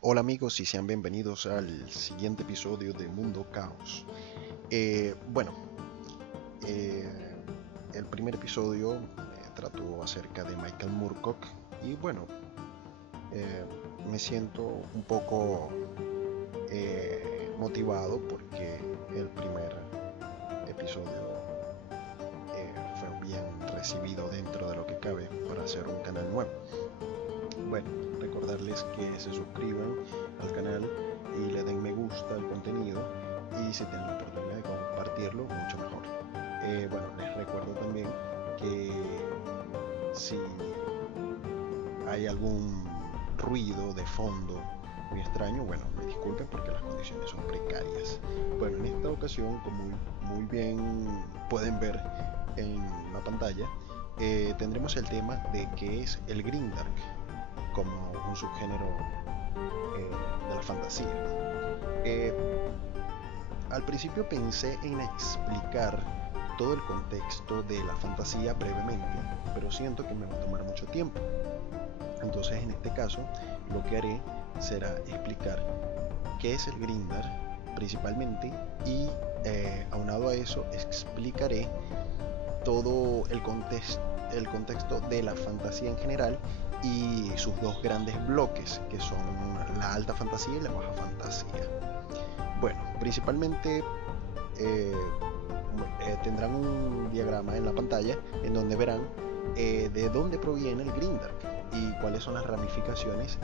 Hola amigos y sean bienvenidos al siguiente episodio de Mundo Caos. Bueno, eh, el primer episodio trató acerca de Michael Moorcock y bueno, eh, me siento un poco motivado porque el primer episodio fue bien recibido dentro de lo que cabe para hacer un canal nuevo. Bueno, recordarles que se suscriban al canal y le den me gusta al contenido, y si tienen la oportunidad de compartirlo, mucho mejor. Bueno, les recuerdo también que si hay algún ruido de fondo muy extraño, bueno, me disculpen porque las condiciones son precarias. Bueno, en esta ocasión, como muy bien pueden ver en la pantalla, tendremos el tema de qué es el Grimdark como un subgénero de la fantasía. Eh, Al principio pensé en explicar todo el contexto de la fantasía brevemente, pero siento que me va a tomar mucho tiempo. Entonces, en este caso, lo que haré será explicar qué es el Grindr principalmente, y aunado a eso explicaré todo el contexto de la fantasía en general y sus dos grandes bloques, que son la alta fantasía y la baja fantasía. Bueno, principalmente eh, tendrán un diagrama en la pantalla en donde verán de dónde proviene el Grimdark y cuáles son las ramificaciones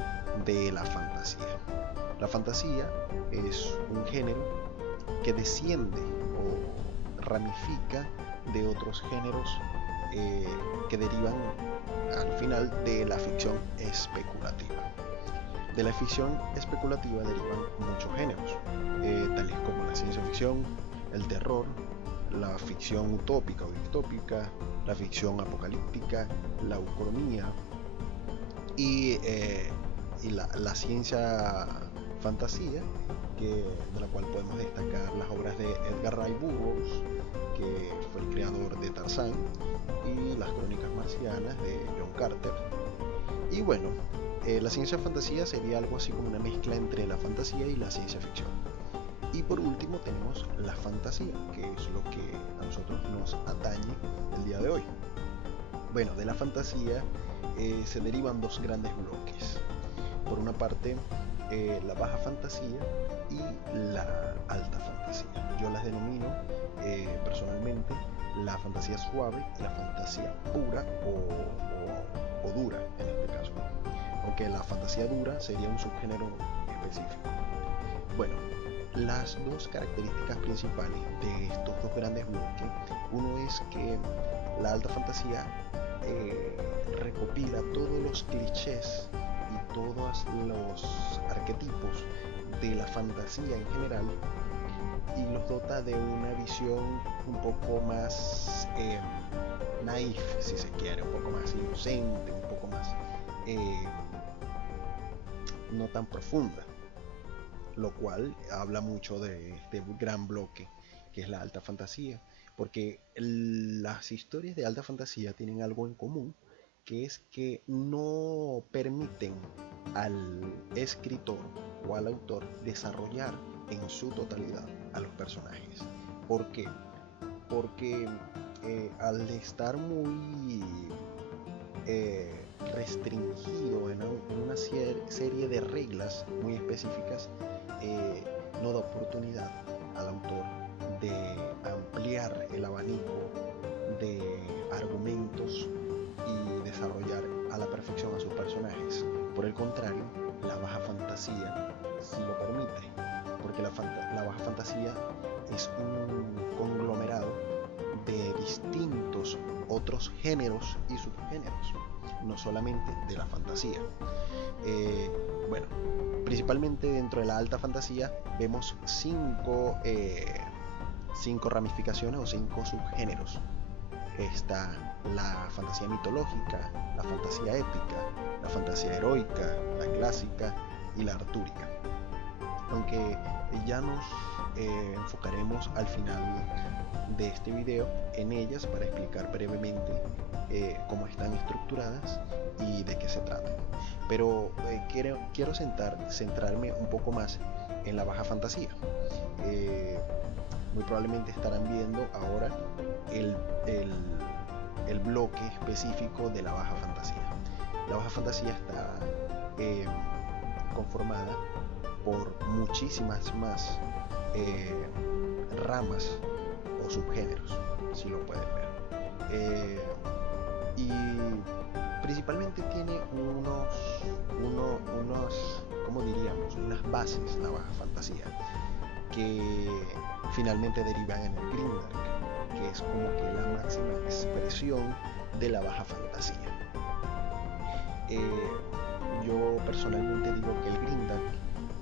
de la fantasía. La fantasía es un género que desciende o ramifica de otros géneros que derivan al final de la ficción especulativa. De la ficción especulativa derivan muchos géneros, tales como la ciencia ficción, el terror, la ficción utópica o distópica, la ficción apocalíptica, la ucronía y la ciencia fantasía, de la cual podemos destacar las obras de Edgar Rice Burroughs, que fue el creador de Tarzán, y las crónicas marcianas de John Carter. Y bueno, la ciencia fantasía sería algo así como una mezcla entre la fantasía y la ciencia ficción. Y por último tenemos la fantasía, que es lo que a nosotros nos atañe el día de hoy. Bueno, de la fantasía se derivan dos grandes bloques. Por una parte, la baja fantasía y la alta fantasía. Yo las denomino personalmente la fantasía suave y la fantasía pura o dura en este caso, aunque la fantasía dura sería un subgénero específico. Bueno, las dos características principales de estos dos grandes bloques, uno es que la alta fantasía recopila todos los clichés y todos los arquetipos de la fantasía en general y los dota de una visión un poco más naif, si se quiere, un poco más inocente, un poco más eh, no tan profunda, lo cual habla mucho de este gran bloque que es la alta fantasía, porque las historias de alta fantasía tienen algo en común, que es que no permiten al escritor o al autor desarrollar en su totalidad a los personajes. ¿Por qué? Porque al estar muy restringido en una serie de reglas muy específicas, no da oportunidad al autor de ampliar el abanico de argumentos y desarrollar a la perfección a sus personajes. Por el contrario, la baja fantasía sí lo permite, porque la baja fantasía es un conglomerado de distintos otros géneros y subgéneros, no solamente de la fantasía. Bueno, principalmente dentro de la alta fantasía vemos cinco ramificaciones o cinco subgéneros. Está la fantasía mitológica, la fantasía épica, la fantasía heroica, la clásica y la artúrica. aunque ya nos enfocaremos al final de este video en ellas para explicar brevemente cómo están estructuradas y de qué se tratan. Pero quiero centrarme un poco más en la baja fantasía. Muy probablemente estarán viendo ahora el bloque específico de la baja fantasía. La baja fantasía está conformada por muchísimas más ramas o subgéneros, si lo pueden ver. Y principalmente tiene ¿cómo diríamos? Unas bases, la baja fantasía, que finalmente derivan en el Grimdark, que es como que la máxima expresión de la baja fantasía. Yo personalmente digo que el Grimdark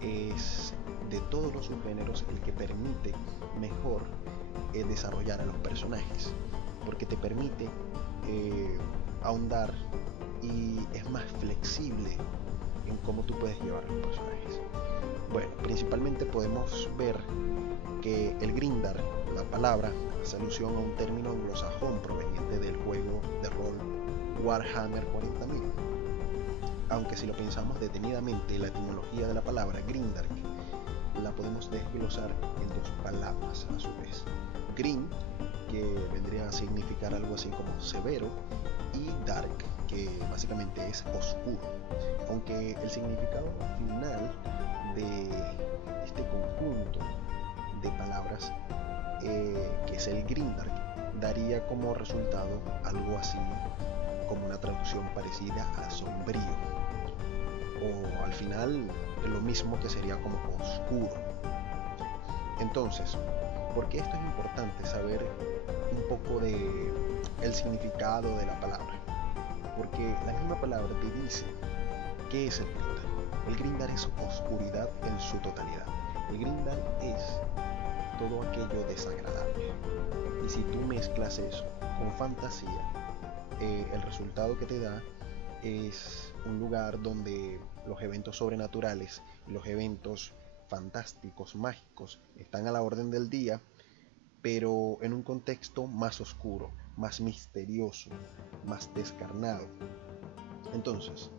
es de todos los subgéneros el que permite mejor desarrollar a los personajes, porque te permite ahondar y es más flexible en cómo tú puedes llevar a los personajes. Bueno, principalmente podemos ver que el Grimdark, la palabra, hace alusión a un término anglosajón proveniente del juego de rol Warhammer 40.000. Aunque si lo pensamos detenidamente, la etimología de la palabra Grimdark la podemos desglosar en dos palabras a su vez. Grim, que vendría a significar algo así como severo, y dark, que básicamente es oscuro. Aunque el significado final de este conjunto de palabras, que es el Grimdark, daría como resultado algo así como una traducción parecida a sombrío, o al final lo mismo, que sería como oscuro. Entonces, ¿por qué esto es importante saber un poco de el significado de la palabra? Porque la misma palabra te dice qué es el Grimdark. El Grimdark es oscuridad en su totalidad. El Grimdark es todo aquello desagradable. Y si tú mezclas eso con fantasía, el resultado que te da es un lugar donde los eventos sobrenaturales, los eventos fantásticos, mágicos, están a la orden del día, pero en un contexto más oscuro, más misterioso, más descarnado. Entonces,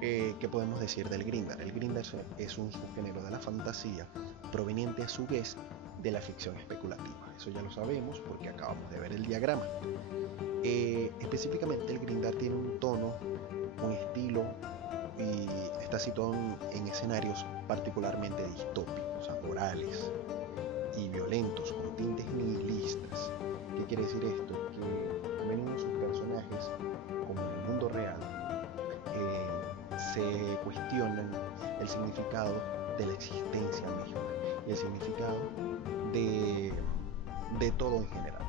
¿qué podemos decir del Grimdark? El Grimdark es un subgénero de la fantasía proveniente a su vez de la ficción especulativa. Eso ya lo sabemos porque acabamos de ver el diagrama. Específicamente el Grimdark tiene un tono, un estilo, y está situado en escenarios particularmente distópicos, amorales y violentos, con tintes nihilistas. ¿Qué quiere decir esto? Que al menos sus personajes, como en el mundo real, se cuestionan el significado de la existencia misma y el significado de todo en general.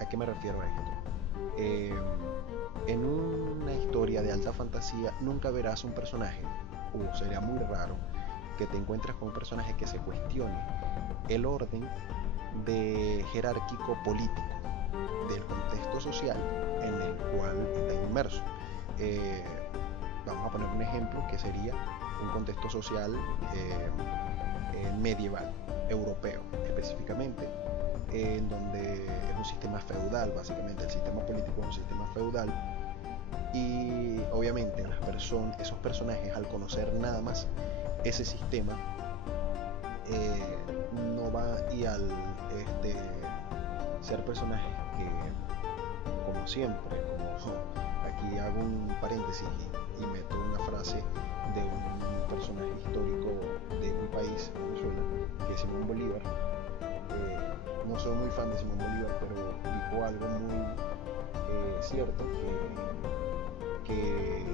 ¿A qué me refiero a esto? En una historia de alta fantasía nunca verás un personaje, o sería muy raro, que te encuentres con un personaje que se cuestione el orden jerárquico político del contexto social en el cual está inmerso. Vamos a poner un ejemplo que sería un contexto social medieval, europeo específicamente, en donde es un sistema feudal. Básicamente el sistema político es un sistema feudal, y obviamente esos personajes, al conocer nada más ese sistema, no va, y al ser personajes que, como siempre, aquí hago un paréntesis y meto una frase de un personaje histórico de un país, Venezuela, que es Simón Bolívar. No soy muy fan de Simón Bolívar, pero dijo algo muy cierto, que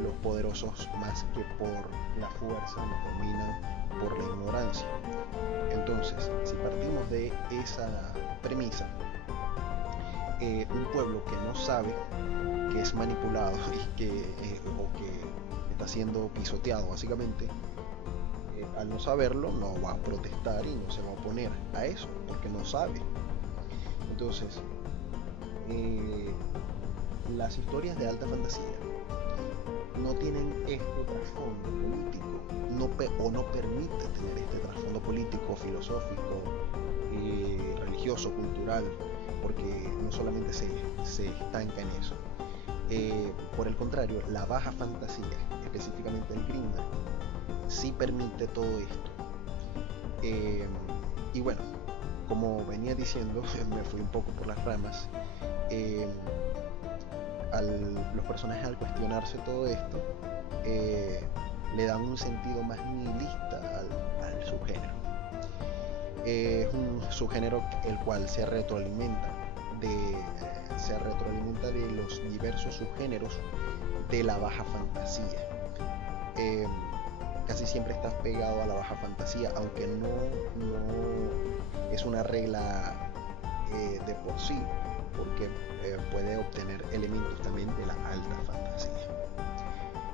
los poderosos, más que por la fuerza, nos dominan por la ignorancia. Entonces, si partimos de esa premisa, un pueblo que no sabe, que es manipulado y o que está siendo pisoteado básicamente, al no saberlo no va a protestar y no se va a oponer a eso porque no sabe. Entonces, las historias de alta fantasía no tienen este trasfondo político, no permite tener este trasfondo político, filosófico, religioso, cultural, porque no solamente se estanca en eso. Por el contrario, la baja fantasía, específicamente el Grindr, sí permite todo esto. Y bueno, como venía diciendo, me fui un poco por las ramas. Los personajes, al cuestionarse todo esto, le dan un sentido más nihilista al subgénero. Es un subgénero el cual se retroalimenta de los diversos subgéneros de la baja fantasía. Casi siempre estás pegado a la baja fantasía, aunque no es una regla de por sí, porque puede obtener elementos también de la alta fantasía.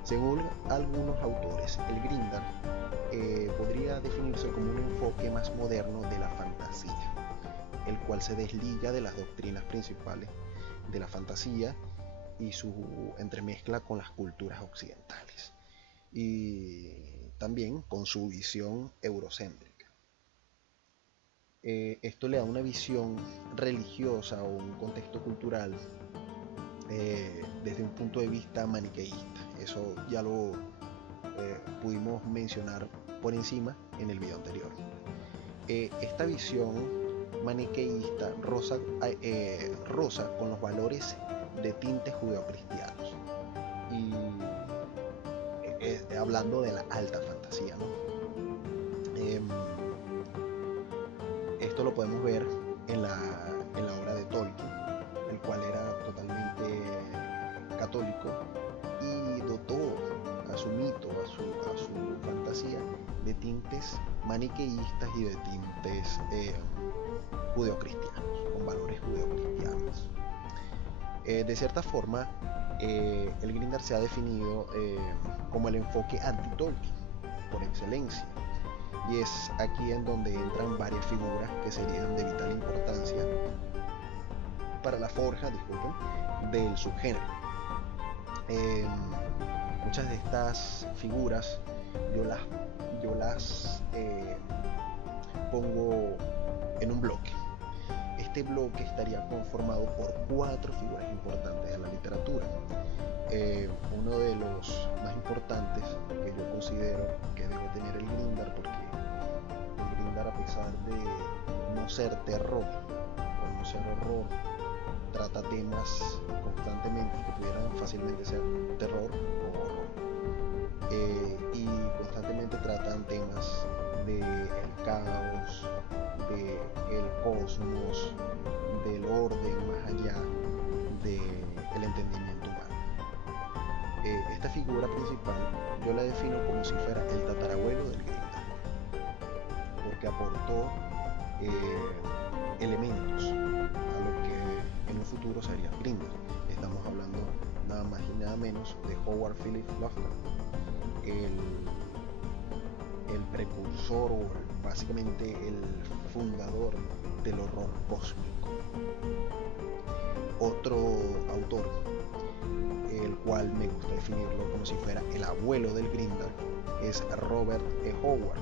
Según algunos autores, el Grindr podría definirse como un enfoque más moderno de la fantasía, el cual se desliga de las doctrinas principales de la fantasía y su entremezcla con las culturas occidentales, y también con su visión eurocéntrica. Esto le da una visión religiosa o un contexto cultural desde un punto de vista maniqueísta. Eso ya lo pudimos mencionar por encima en el video anterior. Esta visión maniqueísta roza con los valores de tintes judeocristianos, y hablando de la alta fantasía, ¿no? Esto lo podemos ver en la obra de Tolkien, el cual era totalmente católico y dotó a su mito, a su fantasía, de tintes maniqueístas y de tintes judeocristianos, con valores judeocristianos. De cierta forma, el Grindr se ha definido como el enfoque anti-Tolkien por excelencia, y es aquí en donde entran varias figuras que serían de vital importancia para la forja, del subgénero. Muchas de estas figuras yo las pongo en un bloque. Este bloque estaría conformado por 4 figuras importantes de la literatura. Uno de los más importantes que yo considero que debe tener el Grindr, porque el Grindr, a pesar de no ser terror o no ser horror, trata temas constantemente que pudieran fácilmente ser terror o horror, y constantemente tratan temas del caos, del cosmos, del orden más allá del entendimiento humano. Esta figura principal yo la defino como si fuera el tatarabuelo del Grindr, porque aportó elementos a lo que en un futuro sería Grindr. Estamos hablando nada más y nada menos de Howard Phillips Lovecraft, el precursor o básicamente el fundador del horror cósmico. Otro autor, el cual me gusta definirlo como si fuera el abuelo del Grindr, es Robert E. Howard,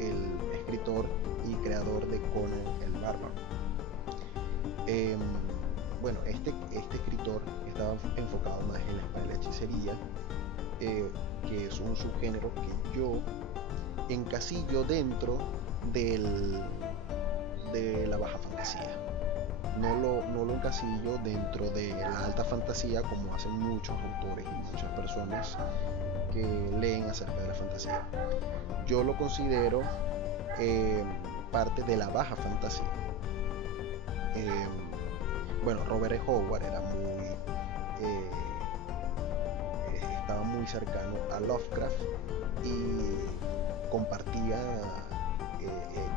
el escritor y creador de Conan el Bárbaro. Bueno, este escritor estaba enfocado más en la espada de la hechicería, que es un subgénero que yo encasillo dentro de la baja fantasía. No lo encasillo dentro de la alta fantasía como hacen muchos autores y muchas personas que leen acerca de la fantasía. Yo lo considero parte de la baja fantasía. Bueno, Robert E. Howard estaba muy cercano a Lovecraft y compartía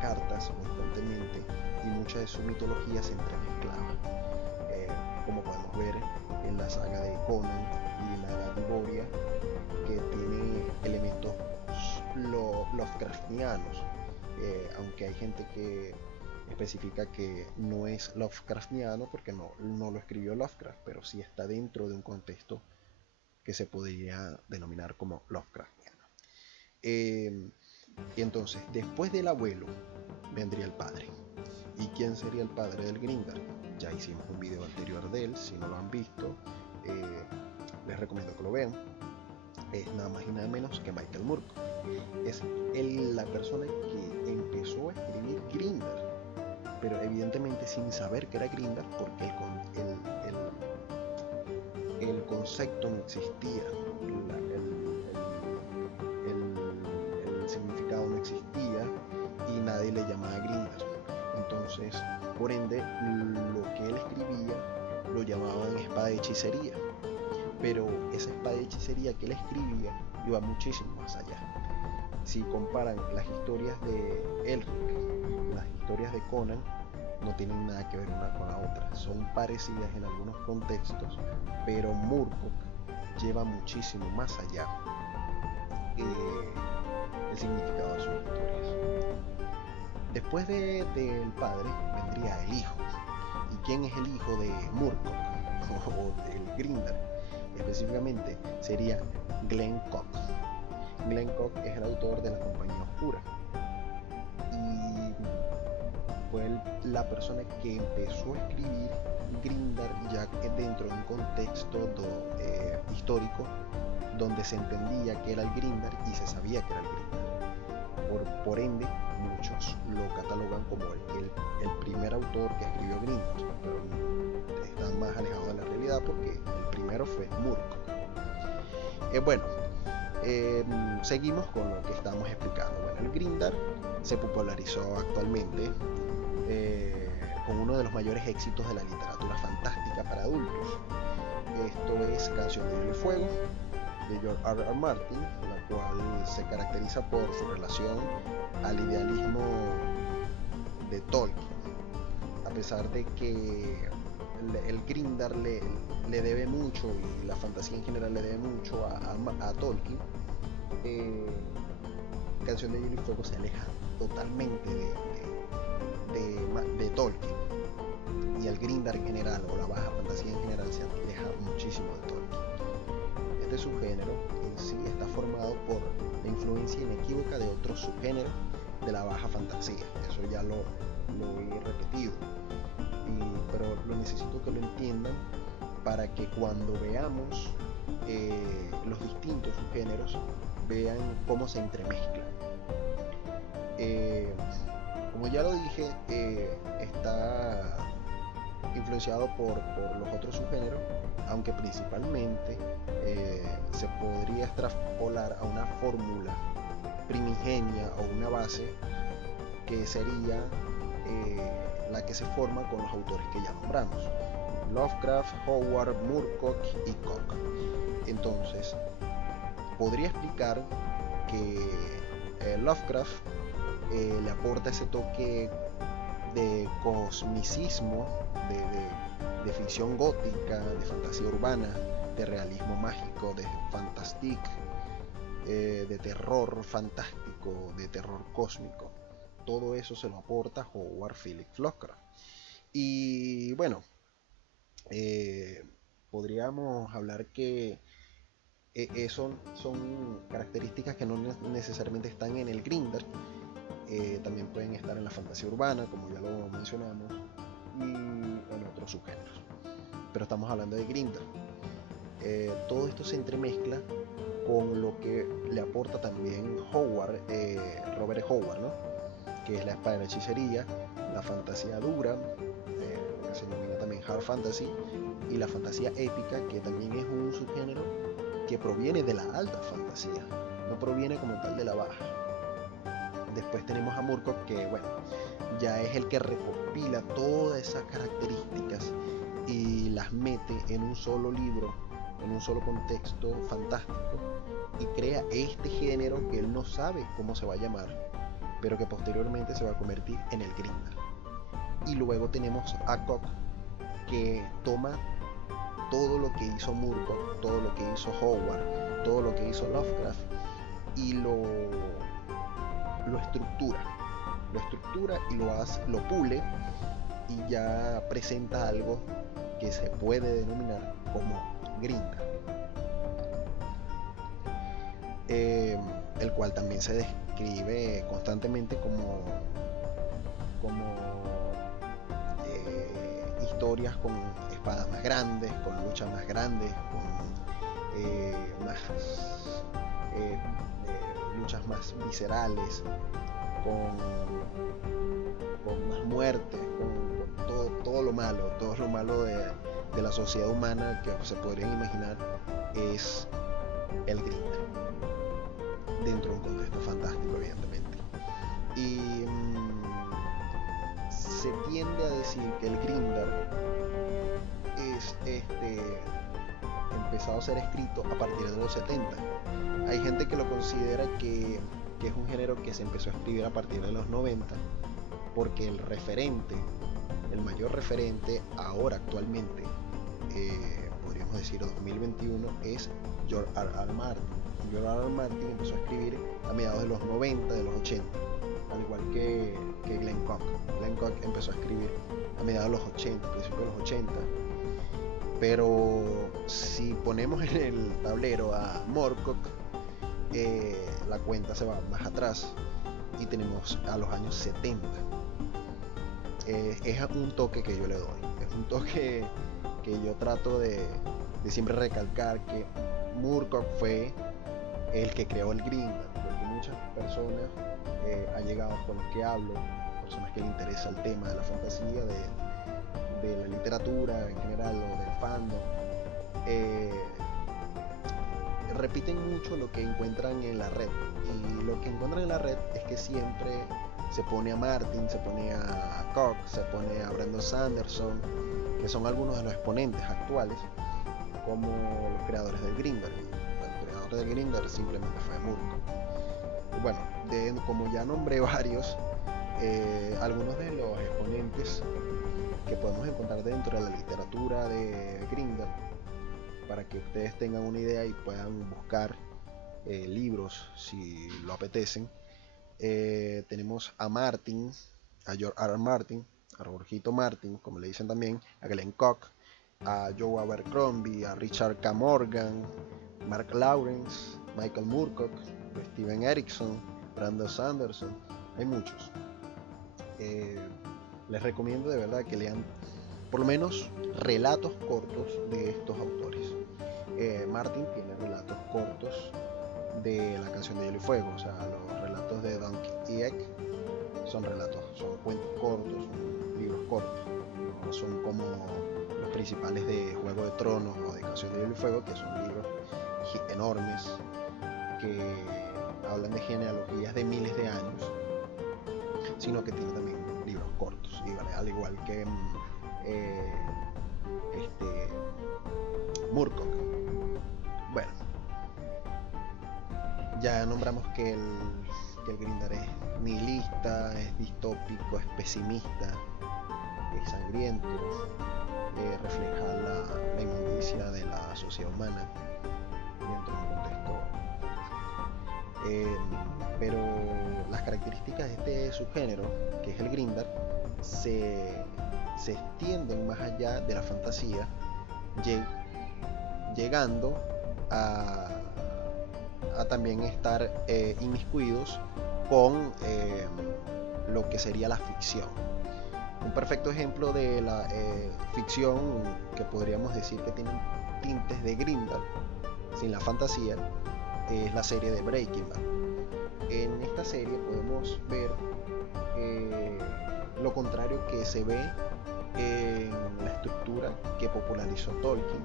cartas constantemente, y mucha de su mitología se entremezclaba, como podemos ver en la saga de Conan y la Edad Liboria, que tiene elementos Lovecraftianos, aunque hay gente que especifica que no es Lovecraftiano porque no lo escribió Lovecraft, pero sí está dentro de un contexto que se podría denominar como Lovecraftiano. Y entonces, después del abuelo, vendría el padre. ¿Y quién sería el padre del Grindr? Ya hicimos un video anterior de él, si no lo han visto, les recomiendo que lo vean. Es nada más y nada menos que Michael Moorcock. Es la persona que empezó a escribir Grindr, pero evidentemente sin saber que era Grindr, porque el concepto no existía, el significado no existía y nadie le llamaba Grindr. Entonces, por ende, lo que él escribía lo llamaban espada de hechicería, pero esa espada de hechicería que él escribía iba muchísimo más allá. Si comparan las historias de Elric, las historias de Conan, no tienen nada que ver una con la otra. Son parecidas en algunos contextos, pero Moorcock lleva muchísimo más allá el significado de sus historias. Después del padre vendría el hijo. ¿Y quién es el hijo de Moorcock o del Grindr? Específicamente sería Glenn Cock. Glenn Cock es el autor de La Compañía Oscura y fue la persona que empezó a escribir Grindr ya dentro de un contexto histórico donde se entendía que era el Grindr y se sabía que era el Grindr. Por ende, muchos lo catalogan como el primer autor que escribió Grindr, pero están más alejados de la realidad porque el primero fue Moorcock. Seguimos con lo que estamos explicando. Bueno, el Grindr se popularizó actualmente con uno de los mayores éxitos de la literatura fantástica para adultos. Esto es Canción de Hielo y Fuego, de George R.R. Martin, la cual se caracteriza por su relación al idealismo de Tolkien. A pesar de que el Grindr le debe mucho y la fantasía en general le debe mucho a Tolkien, Canción de Hielo y Fuego se aleja totalmente de Tolkien, y el Grindr en general o la baja fantasía en general se aleja muchísimo de Tolkien. Este subgénero en sí está formado por la influencia inequívoca de otros subgéneros de la baja fantasía. Eso ya lo he repetido, pero lo necesito que lo entiendan para que cuando veamos los distintos subgéneros vean cómo se entremezclan. Como ya lo dije, está influenciado por los otros subgéneros, aunque principalmente se podría extrapolar a una fórmula primigenia o una base que sería la que se forma con los autores que ya nombramos: Lovecraft, Howard, Moorcock y Cock. Entonces, podría explicar que Lovecraft le aporta ese toque de cosmicismo, de ficción gótica, de fantasía urbana, de realismo mágico, de fantastique, de terror fantástico, de terror cósmico. Todo eso se lo aporta Howard Phillips Lovecraft. Y bueno, podríamos hablar que son características que no necesariamente están en el Grindr. También pueden estar en la fantasía urbana, como ya lo mencionamos, y en otros subgéneros, pero estamos hablando de Grindr. Todo esto se entremezcla con lo que le aporta también Robert Howard, ¿no? Que es la espada de la hechicería, la fantasía dura, que se denomina también hard fantasy, y la fantasía épica, que también es un subgénero que proviene de la alta fantasía, no proviene como tal de la baja. Después tenemos a Moorcock, que bueno, ya es el que recopila todas esas características y las mete en un solo libro, en un solo contexto fantástico, y crea este género que él no sabe cómo se va a llamar, pero que posteriormente se va a convertir en el Grindr. Y luego tenemos a Cock, que toma todo lo que hizo Moorcock, todo lo que hizo Howard, todo lo que hizo Lovecraft, y lo estructura y lo pule, y ya presenta algo que se puede denominar como Grindr. el cual también se describe constantemente como historias con espadas más grandes, con luchas más grandes, con luchas más viscerales, con más muertes, con todo lo malo de la sociedad humana que se podrían imaginar, es el Grindr, dentro de un contexto fantástico, evidentemente. Y se tiende a decir que el Grindr es empezado a ser escrito a partir de los 70. Hay gente que lo considera que es un género que se empezó a escribir a partir de los 90, porque el mayor referente ahora actualmente, podríamos decir 2021, es George R.R. Martin. George R.R. Martin empezó a escribir a mediados de los 90, de los 80, al igual que Glenn Cook. Glenn Cook empezó a escribir a mediados de los 80, principios de los 80. Pero si ponemos en el tablero a Moorcock, la cuenta se va más atrás y tenemos a los años 70. Es un toque que yo le doy, es un toque que yo trato de siempre recalcar, que Moorcock fue el que creó el Grindr, porque muchas personas han llegado con los que hablo, personas que les interesa el tema de la fantasía, de la literatura en general o del fandom, repiten mucho lo que encuentran en la red, y lo que encuentran en la red es que siempre se pone a Martin, se pone a Cook, se pone a Brandon Sanderson, que son algunos de los exponentes actuales como los creadores del Grindr. El creador del Grindr simplemente fue Moorcock. Bueno, como ya nombré varios, algunos de los exponentes que podemos encontrar dentro de la literatura de Grindr, para que ustedes tengan una idea y puedan buscar libros si lo apetecen. Tenemos a Martin, a George R.R. Martin, a Jorgito Martin, como le dicen también, a Glenn Cook, a Joe Abercrombie, a Richard K. Morgan, Mark Lawrence, Michael Moorcock, Steven Erikson, Brandon Sanderson. Hay muchos. Les recomiendo de verdad que lean por lo menos relatos cortos de estos autores. Martin tiene relatos cortos de La canción de Hielo y Fuego, o sea, los relatos de Dunk y Egg son cuentos cortos, son libros cortos, no son como los principales de Juego de Tronos o de Canción de Hielo y Fuego, que son libros enormes que hablan de genealogías de miles de años, sino que tiene también libros cortos, al igual que Moorcock. Bueno, ya nombramos que el Grindr es nihilista, es distópico, es pesimista, es sangriento, refleja la inmundicia de la sociedad humana dentro de un contexto. Pero las características de este subgénero, que es el Grindr, se extienden más allá de la fantasía, llegando a también estar inmiscuidos con lo que sería la ficción. Un perfecto ejemplo de la ficción que podríamos decir que tiene tintes de Grindr sin la fantasía es la serie de Breaking Bad. En esta serie podemos ver lo contrario que se ve en la estructura que popularizó Tolkien,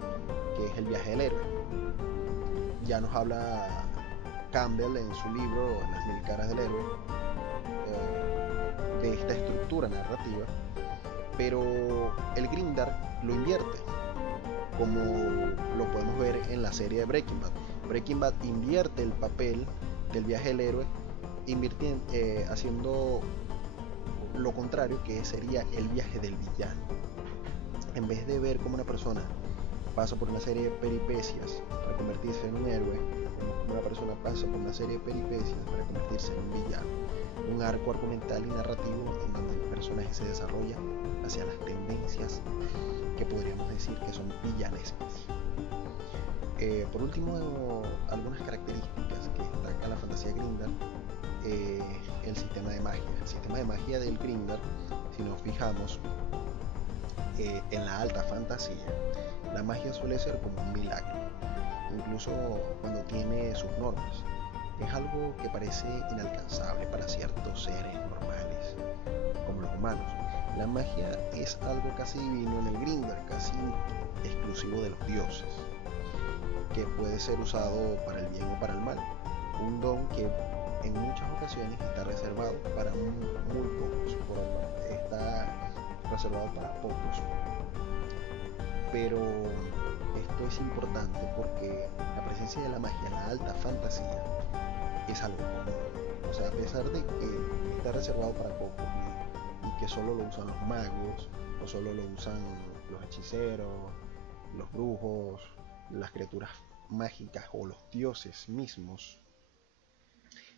que es el viaje del héroe. Ya nos habla Campbell en su libro Las mil caras del héroe de esta estructura narrativa, pero el Grindr lo invierte, como lo podemos ver en la serie de Breaking Bad. Breaking Bad invierte el papel del viaje del héroe, haciendo lo contrario, que sería el viaje del villano. En vez de ver cómo una persona pasa por una serie de peripecias para convertirse en un héroe, como una persona pasa por una serie de peripecias para convertirse en un villano. Un arco argumental y narrativo en donde el personaje se desarrolla hacia las tendencias que podríamos decir que son villanescas. Por último, algunas características que destaca la fantasía fantasía Grindr, el sistema de magia. El sistema de magia del Grindr, si nos fijamos, en la alta fantasía, la magia suele ser como un milagro, incluso cuando tiene sus normas. Es algo que parece inalcanzable para ciertos seres normales, como los humanos. La magia es algo casi divino en el Grindr, casi exclusivo de los dioses, que puede ser usado para el bien o para el mal. Un don que en muchas ocasiones está reservado para muy pocos, está reservado para pocos. Pero esto es importante porque la presencia de la magia en la alta fantasía es algo común. O sea, a pesar de que está reservado para pocos y que solo lo usan los magos, o solo lo usan los hechiceros, los brujos, las criaturas mágicas o los dioses mismos,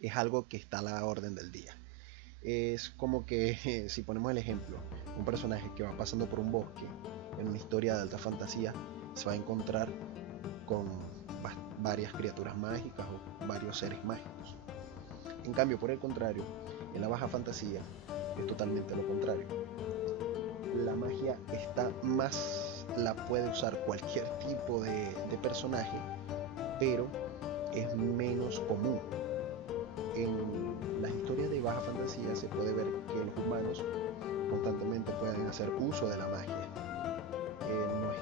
es algo que está a la orden del día. Es como que, si ponemos el ejemplo, un personaje que va pasando por un bosque en una historia de alta fantasía se va a encontrar con varias criaturas mágicas o varios seres mágicos. En cambio, por el contrario, en la baja fantasía es totalmente lo contrario. La magia la puede usar cualquier tipo de personaje, pero es menos común. En las historias de baja fantasía se puede ver que los humanos constantemente pueden hacer uso de la magia. No es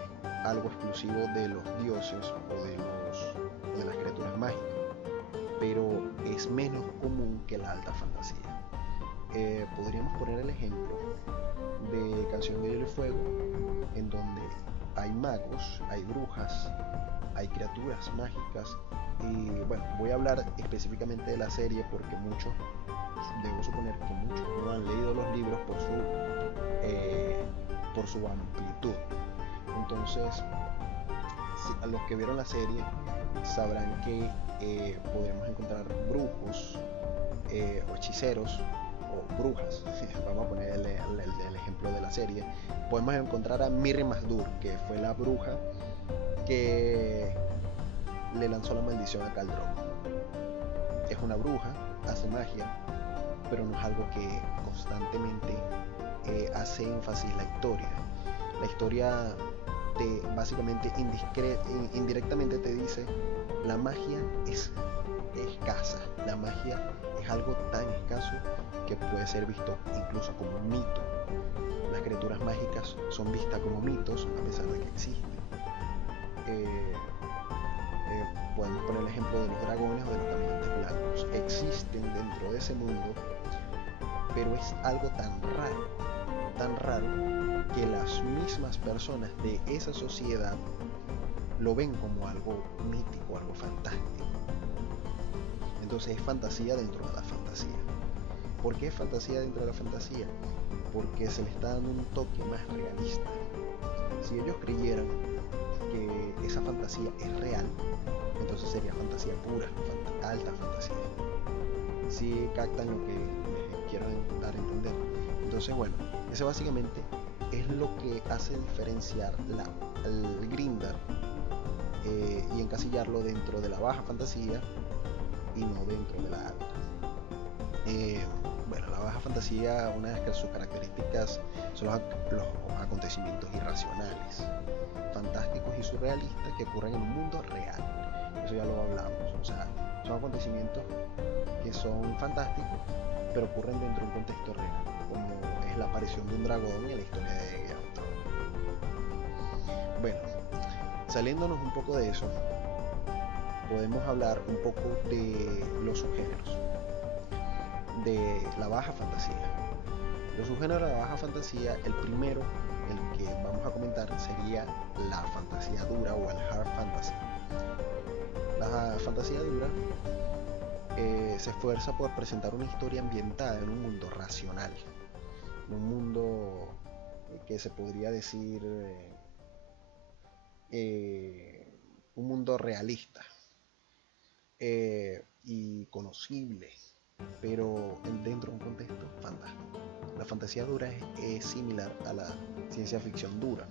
algo exclusivo de los dioses o de las criaturas mágicas, pero es menos común que la alta fantasía. Podríamos poner el ejemplo de Canción de Hielo y Fuego, en donde hay magos, hay brujas, hay criaturas mágicas. Y bueno, voy a hablar específicamente de la serie porque debo suponer que muchos no han leído los libros por su amplitud. Entonces, a los que vieron la serie sabrán que podemos encontrar brujos o hechiceros o brujas. Vamos a poner el ejemplo de la serie. Podemos encontrar a Mirri Mazdur, que fue la bruja que le lanzó la maldición a Khal Drogo. Es una bruja, hace magia, pero no es algo que constantemente hace énfasis la historia. La historia básicamente indirectamente te dice: la magia es escasa, la magia es algo tan escaso que puede ser visto incluso como un mito. Las criaturas mágicas son vistas como mitos a pesar de que existen. Podemos poner el ejemplo de los dragones o de los caminantes blancos. Existen dentro de ese mundo, pero es algo tan raro que las mismas personas de esa sociedad lo ven como algo mítico, algo fantástico. Entonces es fantasía dentro de la fantasía. ¿Por qué es fantasía dentro de la fantasía? Porque se le está dando un toque más realista. Si ellos creyeran que esa fantasía es real, entonces sería fantasía pura, alta fantasía. Si captan lo que les quiero dar a entender. Entonces, bueno, eso básicamente es lo que hace diferenciar el Grindr y encasillarlo dentro de la baja fantasía y no dentro de la alta. Bueno, la baja fantasía, una de sus características son los acontecimientos irracionales, fantásticos y surrealistas que ocurren en un mundo real. Eso ya lo hablamos. O sea, son acontecimientos que son fantásticos, pero ocurren dentro de un contexto real, como es la aparición de un dragón en la historia de Game of Thrones. Bueno, saliéndonos un poco de eso, podemos hablar un poco de los subgéneros de la baja fantasía. Los subgéneros de la baja fantasía, el primero, el que vamos a comentar, sería la fantasía dura o el hard fantasy. La fantasía dura se esfuerza por presentar una historia ambientada en un mundo racional, en un mundo que se podría decir un mundo realista y conocible, pero dentro de un contexto fantástico. La fantasía dura es similar a la ciencia ficción dura,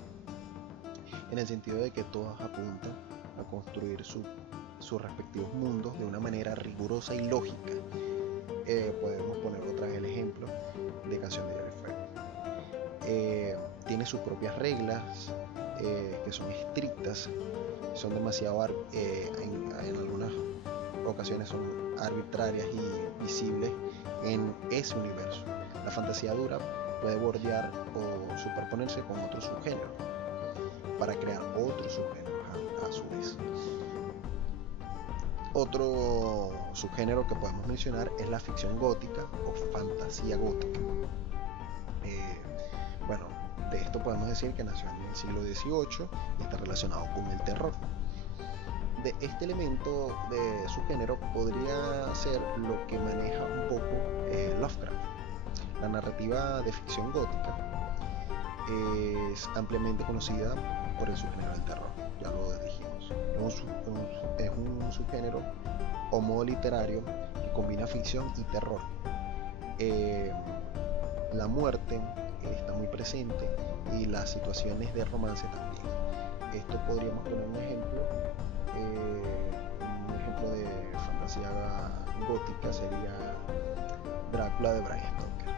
en el sentido de que todos apuntan a construir su sus respectivos mundos de una manera rigurosa y lógica. Podemos poner otra vez el ejemplo de Canción de Hielo y Fuego. Tiene sus propias reglas que son estrictas, son demasiado en algunas ocasiones son arbitrarias y visibles en ese universo. La fantasía dura puede bordear o superponerse con otros subgéneros para crear otros subgéneros a su vez. Otro subgénero que podemos mencionar es la ficción gótica o fantasía gótica. Bueno, de esto podemos decir que nació en el siglo XVIII y está relacionado con el terror. De este elemento de subgénero podría ser lo que maneja un poco Lovecraft. La narrativa de ficción gótica es ampliamente conocida por el subgénero del terror, ya lo dijimos. Es un subgénero o modo literario que combina ficción y terror. La muerte está muy presente y las situaciones de romance también. Esto podríamos poner un ejemplo de fantasía gótica sería Drácula de Bram Stoker,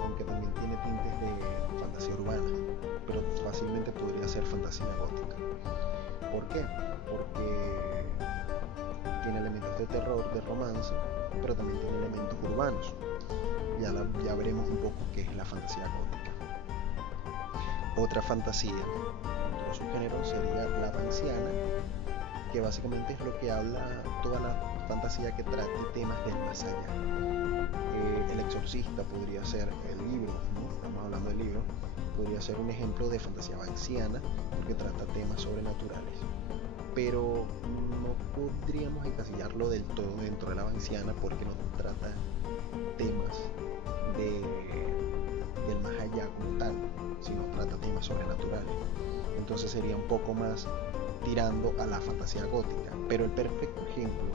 aunque también tiene tintes de fantasía urbana, pero fácilmente podría ser fantasía gótica. ¿Por qué? Porque tiene elementos de terror, de romance, pero también tiene elementos urbanos. Ya veremos un poco qué es la fantasía gótica. Otra fantasía, otro subgénero sería la vanciana, que básicamente es lo que habla toda la fantasía que trate temas del más allá. El Exorcista podría ser el libro, ¿no? Estamos hablando del libro, podría ser un ejemplo de fantasía vanciana porque trata temas sobrenaturales, pero no podríamos encasillarlo del todo dentro de la vanciana porque no trata temas del más allá como tal, sino trata temas sobrenaturales. Entonces sería un poco más tirando a la fantasía gótica, pero el perfecto ejemplo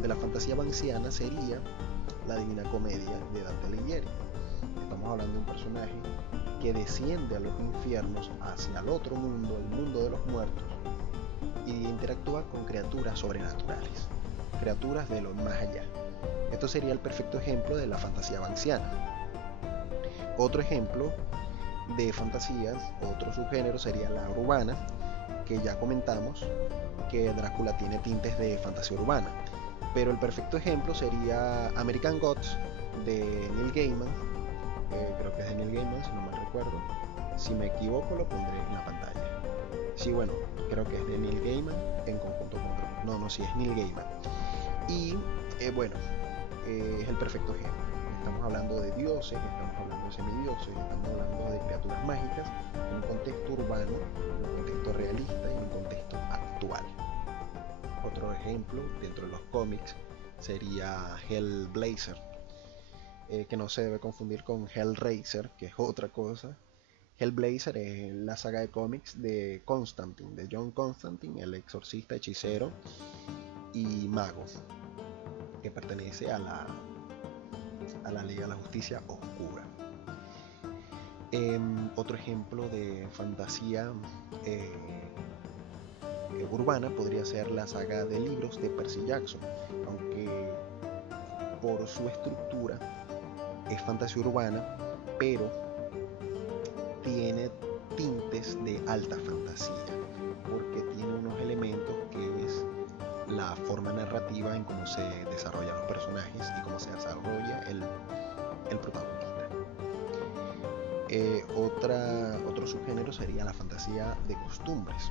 de la fantasía vanciana sería la Divina Comedia de Dante Alighieri. Estamos hablando de un personaje que desciende a los infiernos hacia el otro mundo, el mundo de los muertos, y interactúa con criaturas sobrenaturales, criaturas de lo más allá. Esto sería el perfecto ejemplo de la fantasía vanciana. Otro ejemplo de fantasías, otro subgénero sería la urbana, que ya comentamos que Drácula tiene tintes de fantasía urbana, pero el perfecto ejemplo sería American Gods de Neil Gaiman. Creo que es de Neil Gaiman, si no mal recuerdo. Si me equivoco lo pondré en la pantalla. Sí, bueno, creo que es de Neil Gaiman en conjunto con otro. No, sí es Neil Gaiman. Y bueno, es el perfecto ejemplo. Estamos hablando de dioses, estamos hablando de semidioses, estamos hablando de criaturas mágicas en un contexto urbano, en un contexto realista y en un contexto actual. Otro ejemplo dentro de los cómics sería Hellblazer, que no se debe confundir con Hellraiser, que es otra cosa. Hellblazer es la saga de cómics de Constantine, de John Constantine, el exorcista, hechicero y mago, que pertenece a la Liga de la Justicia Oscura. Otro ejemplo de fantasía urbana podría ser la saga de libros de Percy Jackson, aunque por su estructura es fantasía urbana, pero tiene tintes de alta fantasía, porque tiene unos elementos que es la forma narrativa en cómo se desarrollan los personajes y cómo se desarrolla el protagonista. Otro subgénero sería la fantasía de costumbres,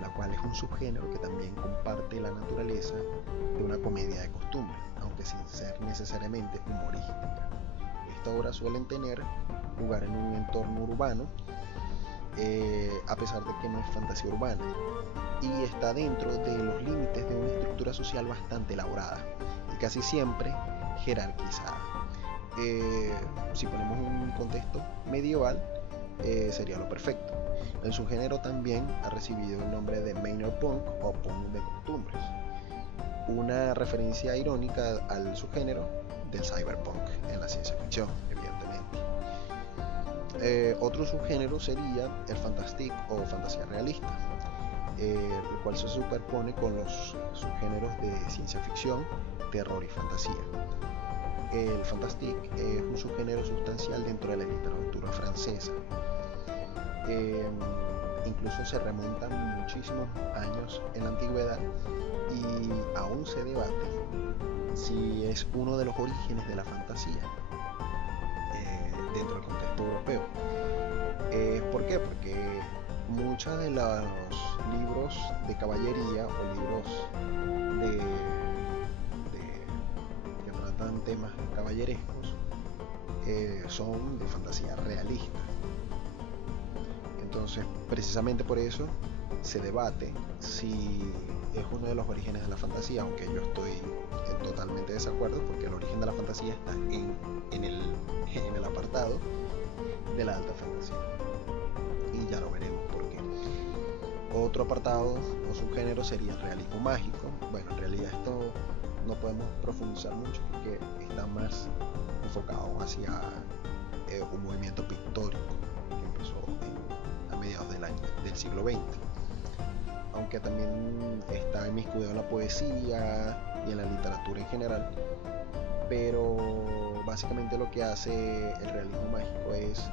la cual es un subgénero que también comparte la naturaleza de una comedia de costumbres, aunque sin ser necesariamente humorística. Estas obras suelen tener lugar en un entorno urbano, a pesar de que no es fantasía urbana, y está dentro de los límites de una estructura social bastante elaborada y casi siempre jerarquizada. Si ponemos un contexto medieval, sería lo perfecto. El subgénero también ha recibido el nombre de Manor Punk o Punk de costumbres, una referencia irónica al subgénero del cyberpunk en la ciencia ficción, evidentemente. Otro subgénero sería el fantastique o fantasía realista, el cual se superpone con los subgéneros de ciencia ficción, terror y fantasía. El fantastique es un subgénero sustancial dentro de la literatura francesa. Incluso se remontan muchísimos años en la antigüedad y aún se debate si es uno de los orígenes de la fantasía dentro del contexto europeo. ¿Por qué? Porque muchos de los libros de caballería o libros que tratan temas caballerescos son de fantasía realista. Entonces, precisamente por eso se debate si es uno de los orígenes de la fantasía, aunque yo estoy en totalmente desacuerdo, porque el origen de la fantasía está en el apartado de la alta fantasía. Y ya lo veremos por qué. Otro apartado o subgénero sería el realismo mágico. Bueno, en realidad esto no podemos profundizar mucho porque está más enfocado hacia un movimiento pictórico que empezó a mediados del siglo XX, aunque también está inmiscuido en la poesía y en la literatura en general. Pero básicamente lo que hace el realismo mágico es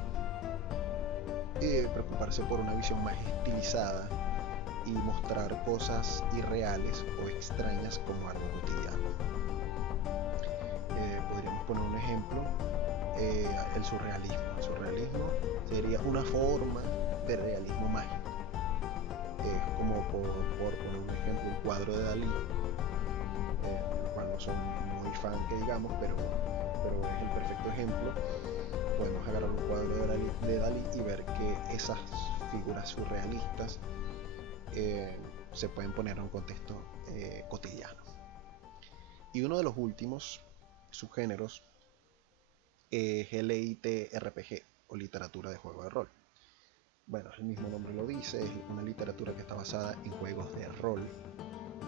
preocuparse por una visión más estilizada y mostrar cosas irreales o extrañas como algo cotidiano. Podríamos poner un ejemplo, el surrealismo. El surrealismo sería una forma de realismo mágico. Es como por poner un ejemplo, un cuadro de Dalí, el cual no son muy fan que digamos, pero es el perfecto ejemplo. Podemos agarrar un cuadro de Dalí y ver que esas figuras surrealistas se pueden poner en un contexto cotidiano. Y uno de los últimos subgéneros es el LITRPG o literatura de juego de rol. Bueno, el mismo nombre lo dice, es una literatura que está basada en juegos de rol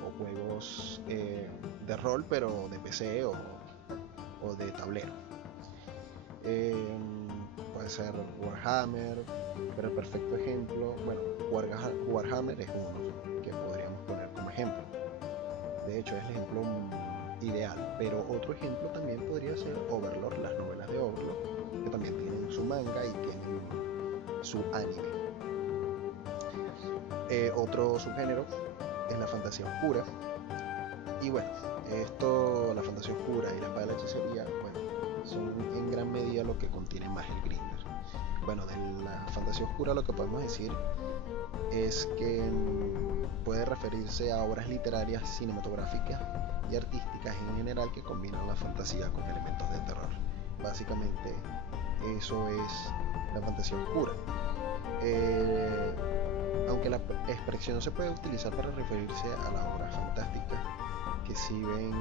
o juegos de rol, pero de PC o de tablero. Puede ser Warhammer, pero el perfecto ejemplo, bueno, Warhammer es uno que podríamos poner como ejemplo. De hecho, es el ejemplo ideal, pero otro ejemplo también podría ser Overlord, las novelas de Overlord, que también tienen su manga y tienen su anime. Otro subgénero es la fantasía oscura. Y bueno, la fantasía oscura y la espada de la hechicería, bueno, son en gran medida lo que contiene más el Grinder. Bueno, de la fantasía oscura lo que podemos decir es que puede referirse a obras literarias, cinematográficas y artísticas en general que combinan la fantasía con elementos de terror. Básicamente eso es la fantasía oscura. Aunque la expresión se puede utilizar para referirse a las obras fantásticas que exhiben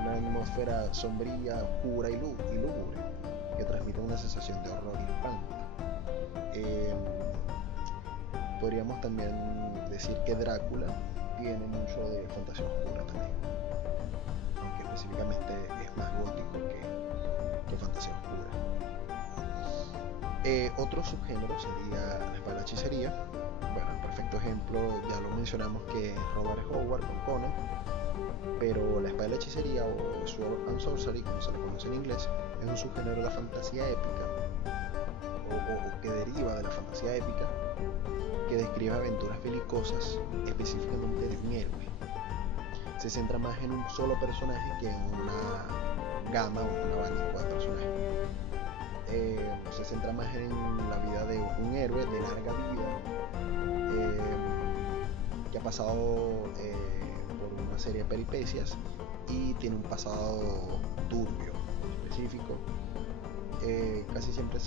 una atmósfera sombría, oscura y lúgubre, que transmite una sensación de horror y espanto. Podríamos también decir que Drácula tiene mucho de fantasía oscura también, aunque específicamente es más gótico que fantasía oscura. Otro subgénero sería la espada de la hechicería. Bueno, el perfecto ejemplo ya lo mencionamos, que es Robert Howard con Conan, pero la espada de la hechicería o Sword and Sorcery, como se le conoce en inglés, es un subgénero de la fantasía épica o que deriva de la fantasía épica, que describe aventuras belicosas específicamente de un héroe. Se centra más en un solo personaje que en una gama o un abanico de personajes. Se centra más en la vida de un héroe de larga vida, que ha pasado por una serie de peripecias y tiene un pasado turbio específico. Casi siempre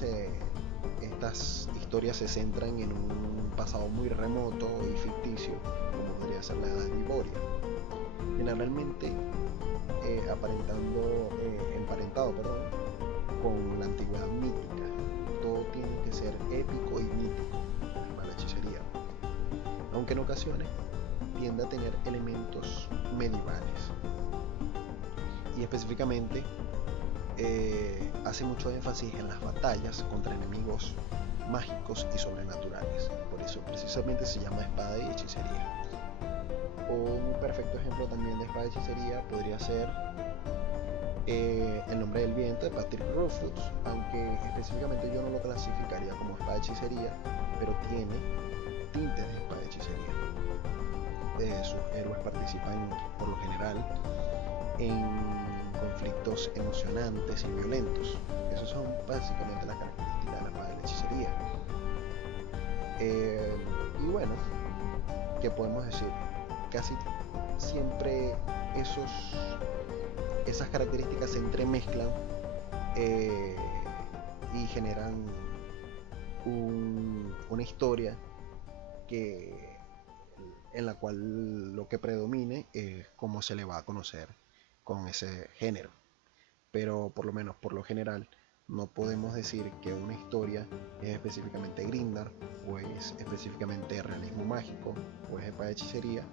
estas historias se centran en un pasado muy remoto y ficticio, como podría ser la Edad de Iboria, generalmente emparentado con la antigüedad mítica. Todo tiene que ser épico y mítico para la hechicería, aunque en ocasiones tiende a tener elementos medievales, y específicamente hace mucho énfasis en las batallas contra enemigos mágicos y sobrenaturales. Por eso precisamente se llama espada y hechicería. Un perfecto ejemplo también de espada y hechicería podría ser El nombre del viento de Patrick Rothfuss, aunque específicamente yo no lo clasificaría como espada y hechicería, pero tiene tintes de espada y hechicería. Sus héroes participan por lo general en conflictos emocionantes y violentos. Esas son básicamente las características de la espada y la hechicería. Y bueno, ¿qué podemos decir? Casi siempre esas características se entremezclan y generan una historia en la cual lo que predomine es cómo se le va a conocer con ese género. Pero por lo menos, por lo general, no podemos decir que una historia es específicamente Grindr, o es específicamente realismo mágico, o es espada de hechicería,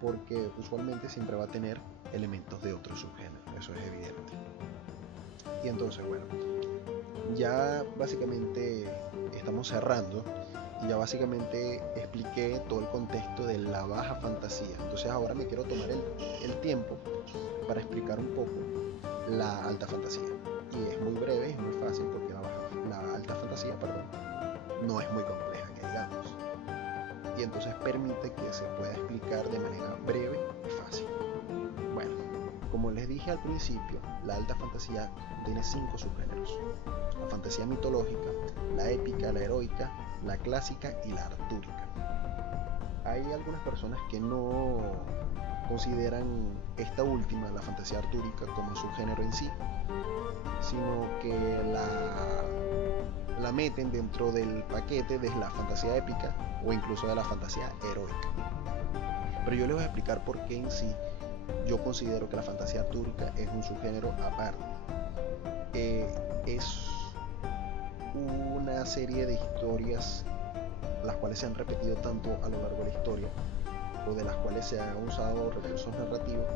porque usualmente siempre va a tener elementos de otro subgénero, eso es evidente. Y entonces, bueno, ya básicamente estamos cerrando y ya básicamente expliqué todo el contexto de la baja fantasía. Entonces ahora me quiero tomar el tiempo para explicar un poco la alta fantasía. Y es muy breve, es muy fácil porque la alta fantasía, no es muy compleja, que digamos. Y entonces permite que se pueda explicar de manera breve y fácil. Bueno, como les dije al principio, la alta fantasía tiene 5 subgéneros: la fantasía mitológica, la épica, la heroica, la clásica y la artúrica. Hay algunas personas que no consideran esta última, la fantasía artúrica, como subgénero en sí, sino que la meten dentro del paquete de la fantasía épica o incluso de la fantasía heroica. Pero yo les voy a explicar por qué en sí yo considero que la fantasía artúrica es un subgénero aparte. Es una serie de historias las cuales se han repetido tanto a lo largo de la historia, o de las cuales se han usado recursos narrativos,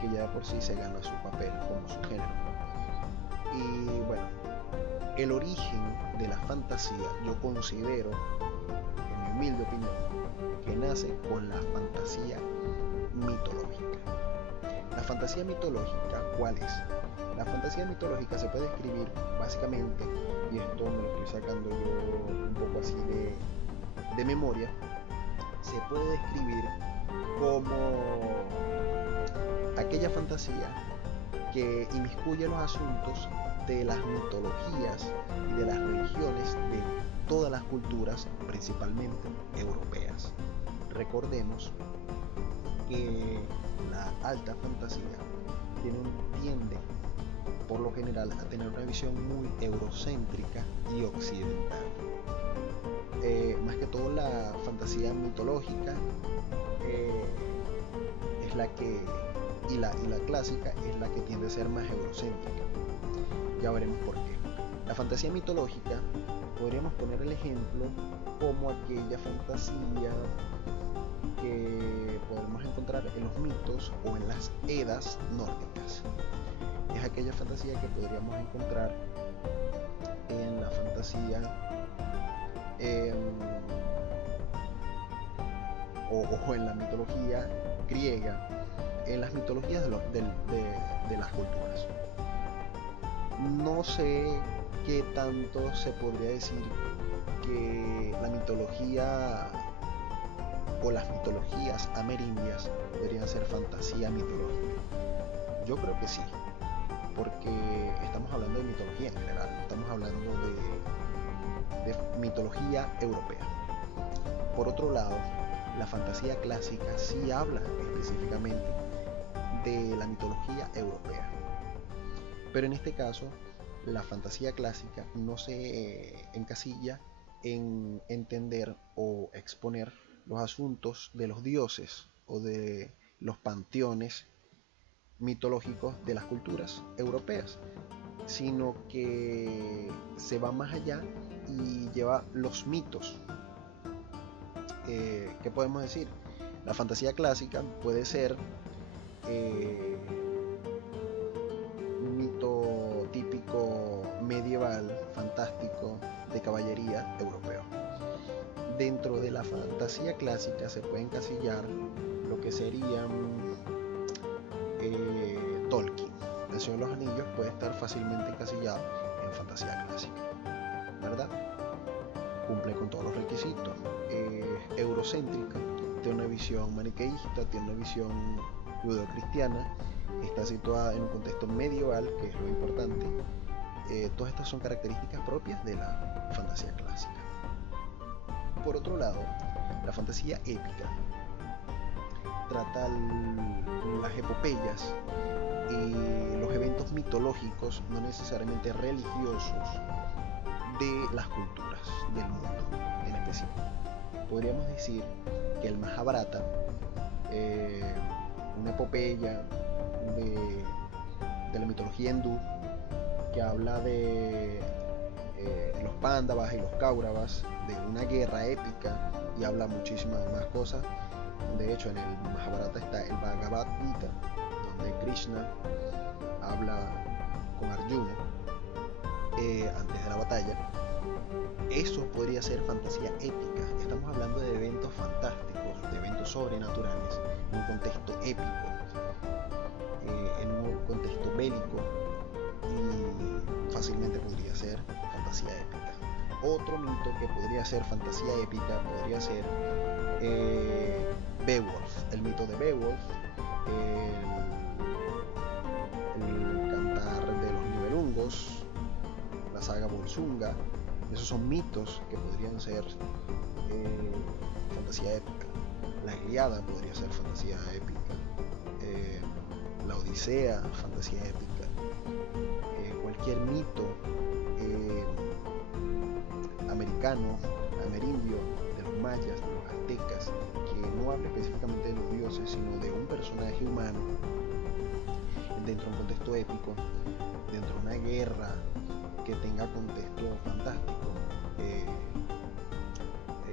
que ya por sí se gana su papel como subgénero. Y bueno, el origen de la fantasía yo considero, en mi humilde opinión, que nace con la fantasía mitológica. La fantasía mitológica, ¿cuál es? La fantasía mitológica se puede describir básicamente, y esto me lo estoy sacando yo un poco así de memoria, se puede describir como aquella fantasía que inmiscuye los asuntos de las mitologías y de las religiones de todas las culturas, principalmente europeas. Recordemos que la alta fantasía tiende por lo general a tener una visión muy eurocéntrica y occidental. Más que todo la fantasía mitológica es la que, y la clásica es la que tiende a ser más eurocéntrica. Ya veremos por qué. La fantasía mitológica podríamos poner el ejemplo como aquella fantasía que podemos encontrar en los mitos o en las edas nórdicas. Es aquella fantasía que podríamos encontrar en la fantasía o en la mitología griega, en las mitologías de las culturas. No sé qué tanto se podría decir que la mitología o las mitologías amerindias podrían ser fantasía mitológica. Yo creo que sí, porque estamos hablando de mitología en general, no estamos hablando de mitología europea. Por otro lado, la fantasía clásica sí habla específicamente de la mitología europea. Pero en este caso, la fantasía clásica no se encasilla en entender o exponer los asuntos de los dioses o de los panteones mitológicos de las culturas europeas, sino que se va más allá y lleva los mitos. ¿Qué podemos decir? La fantasía clásica puede ser un mito típico medieval, fantástico, de caballería europeo. Dentro de la fantasía clásica se puede encasillar lo que serían Tolkien. El Señor de los Anillos puede estar fácilmente encasillado en fantasía clásica, ¿verdad? Cumple con todos los requisitos. Eurocéntrica, tiene una visión maniqueísta, tiene una visión judeocristiana, está situada en un contexto medieval, que es lo importante. Todas estas son características propias de la fantasía clásica. Por otro lado, la fantasía épica trata las epopeyas y los eventos mitológicos, no necesariamente religiosos, de las culturas del mundo en específico. Podríamos decir que el Mahabharata, una epopeya de la mitología hindú, que habla de los Pándavas y los Cáuravas, de una guerra épica, y habla muchísimas más cosas. De hecho, en el Mahabharata está el Bhagavad Gita, donde Krishna habla con Arjuna antes de la batalla. Eso podría ser fantasía épica. Estamos hablando de eventos fantásticos, de eventos sobrenaturales, en un contexto épico, en un contexto bélico, y fácilmente podría ser fantasía épica. Otro mito que podría ser fantasía épica podría ser Beowulf, el mito de Beowulf, el cantar de los Nibelungos, la saga Volsunga. Esos son mitos que podrían ser fantasía épica. La Ilíada podría ser fantasía épica. La Odisea, fantasía épica. Cualquier mito americano, amerindio, de los mayas, de los aztecas, que no habla específicamente de los dioses, sino de un personaje humano dentro de un contexto épico, dentro de una guerra que tenga contexto fantástico,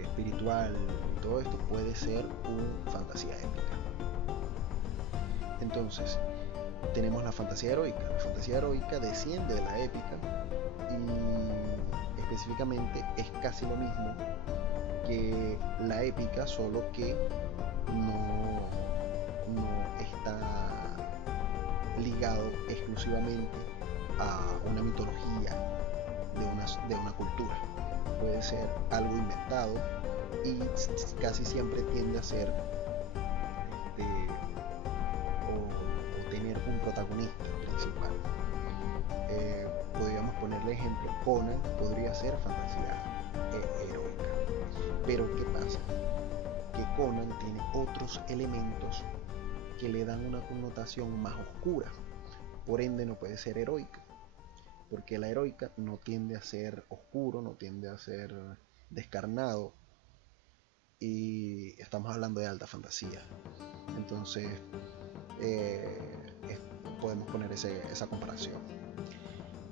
espiritual. Todo esto puede ser una fantasía épica. Entonces, tenemos la fantasía heroica. La fantasía heroica desciende de la épica y específicamente es casi lo mismo que la épica, solo que no está ligado exclusivamente a una mitología de una cultura. Puede ser algo inventado y casi siempre tiende a ser o tener un protagonista principal. Podríamos ponerle ejemplo, Conan podría ser fantasía heroica. Pero ¿qué pasa? Que Conan tiene otros elementos que le dan una connotación más oscura, por ende no puede ser heroica, porque la heroica no tiende a ser oscuro, no tiende a ser descarnado, y estamos hablando de alta fantasía. Entonces podemos poner esa comparación.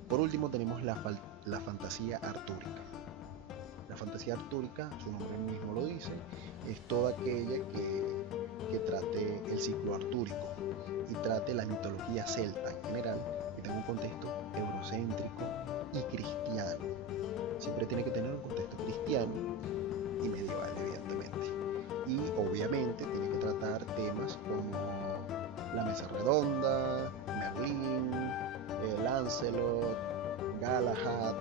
Por último tenemos la fantasía artúrica. La fantasía artúrica, su nombre mismo lo dice, es toda aquella que trate el ciclo artúrico y trate la mitología celta en general, que tenga un contexto eurocéntrico y cristiano. Siempre tiene que tener un contexto cristiano y medieval, evidentemente. Y obviamente tiene que tratar temas como la mesa redonda, Merlín, Lancelot, Galahad,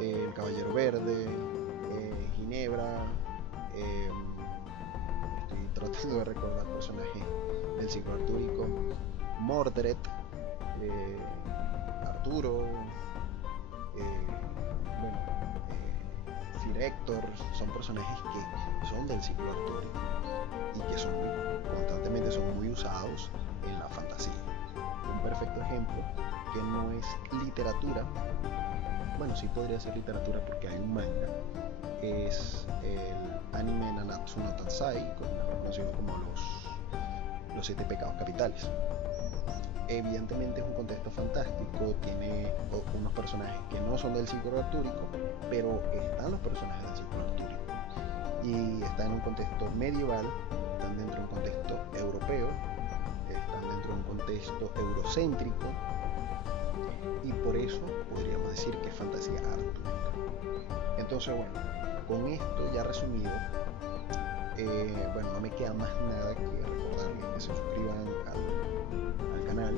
el Caballero Verde, Ginebra. Estoy tratando de recordar personajes del ciclo artúrico. Mordred, Arturo, Sir Héctor. Son personajes que son del ciclo artúrico y que constantemente son muy usados en la fantasía. Un perfecto ejemplo, que no es literatura, bueno, sí podría ser literatura porque hay un manga, es el anime Nanatsu no Taizai, conocido como los 7 pecados capitales. Evidentemente es un contexto fantástico, tiene unos personajes que no son del ciclo artúrico, pero están los personajes del ciclo artúrico y están en un contexto medieval, están dentro de un contexto europeo, están dentro de un contexto eurocéntrico, y por eso podríamos decir que es fantasía artúrica. Entonces, Entonces, bueno, con esto ya resumido, bueno, no me queda más nada que recordarles que se suscriban al canal,